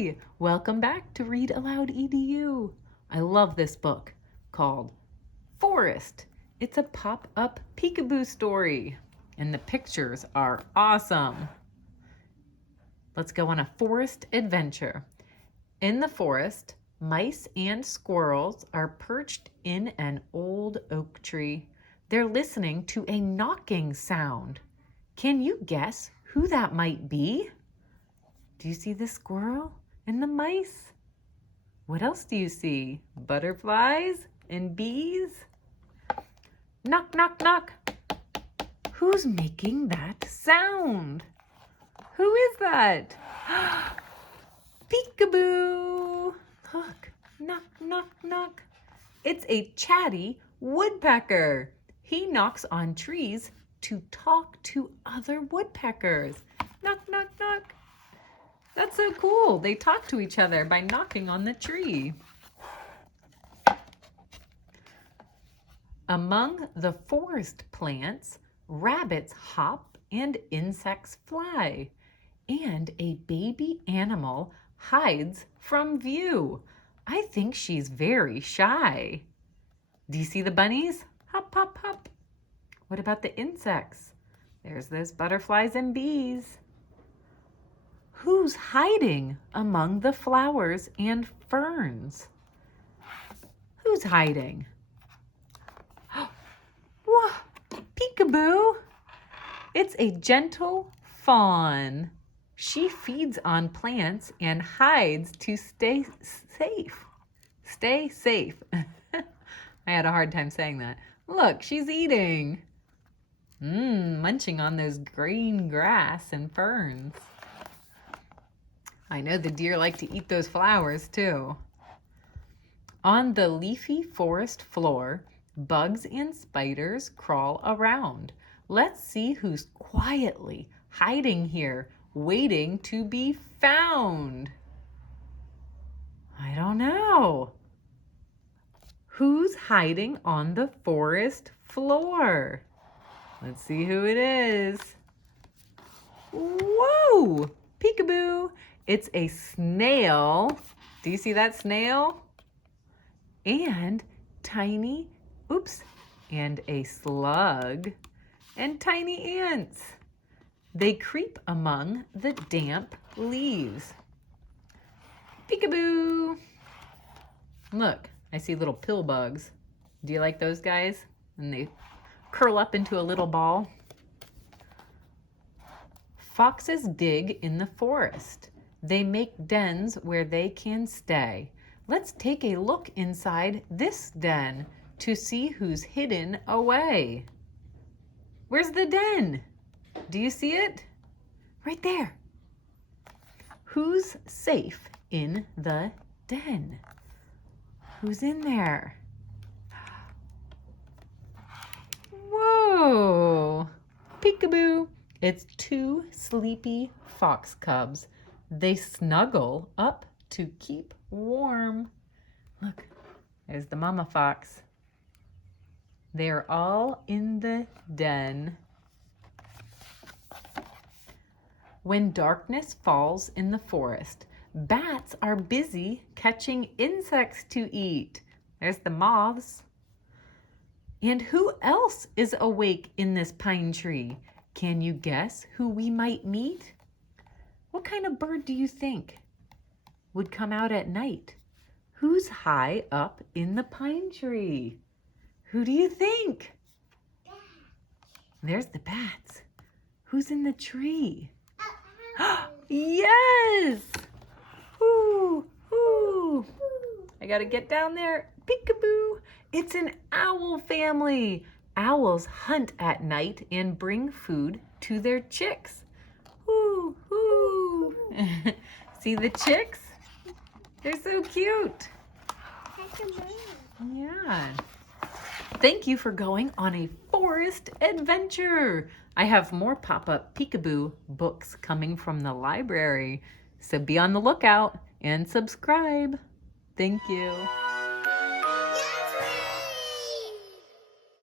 Hey, welcome back to Read Aloud EDU. I love this book called Forest. It's a pop-up peekaboo story, and the pictures are awesome. Let's go on a forest adventure. In the forest, mice and squirrels are perched in an old oak tree. They're listening to a knocking sound. Can you guess who that might be? Do you see the squirrel and the mice? What else do you see? Butterflies and bees? Knock, knock, knock. Who's making that sound? Who is that? Peekaboo. Look, knock, knock, knock. It's a chatty woodpecker. He knocks on trees to talk to other woodpeckers. Knock, knock, knock. That's so cool. They talk to each other by knocking on the tree. Among the forest plants, rabbits hop and insects fly. And a baby animal hides from view. I think she's very shy. Do you see the bunnies? Hop, hop, hop. What about the insects? There's those butterflies and bees. Who's hiding among the flowers and ferns? Who's hiding? Whoa, Peekaboo! It's a gentle fawn. She feeds on plants and hides to stay safe. Stay safe. I had a hard time saying that. Look, she's eating. Munching on those green grass and ferns. I know the deer like to eat those flowers too. On the leafy forest floor, bugs and spiders crawl around. Let's see who's quietly hiding here, waiting to be found. I don't know. Who's hiding on the forest floor? Let's see who it is. Whoa! Peekaboo! It's a snail. Do you see that snail? And and a slug and tiny ants. They creep among the damp leaves. Peekaboo! Look, I see little pill bugs. Do you like those guys? And they curl up into a little ball. Foxes dig in the forest. They make dens where they can stay. Let's take a look inside this den to see who's hidden away. Where's the den? Do you see it? Right there. Who's safe in the den? Who's in there? Whoa! Peekaboo! It's two sleepy fox cubs. They snuggle up to keep warm. Look, there's the mama fox. They're all in the den. When darkness falls in the forest, bats are busy catching insects to eat. There's the moths. And who else is awake in this pine tree? Can you guess who we might meet? What kind of bird do you think would come out at night? Who's high up in the pine tree? Who do you think? There's the bats. Who's in the tree? Yes! Ooh, ooh. I gotta get down there. Peekaboo! It's an owl family. Owls hunt at night and bring food to their chicks. Ooh, ooh. See the chicks? They're so cute. Yeah. Thank you for going on a forest adventure. I have more pop-up Peekaboo books coming from the library, so be on the lookout and subscribe. Thank you.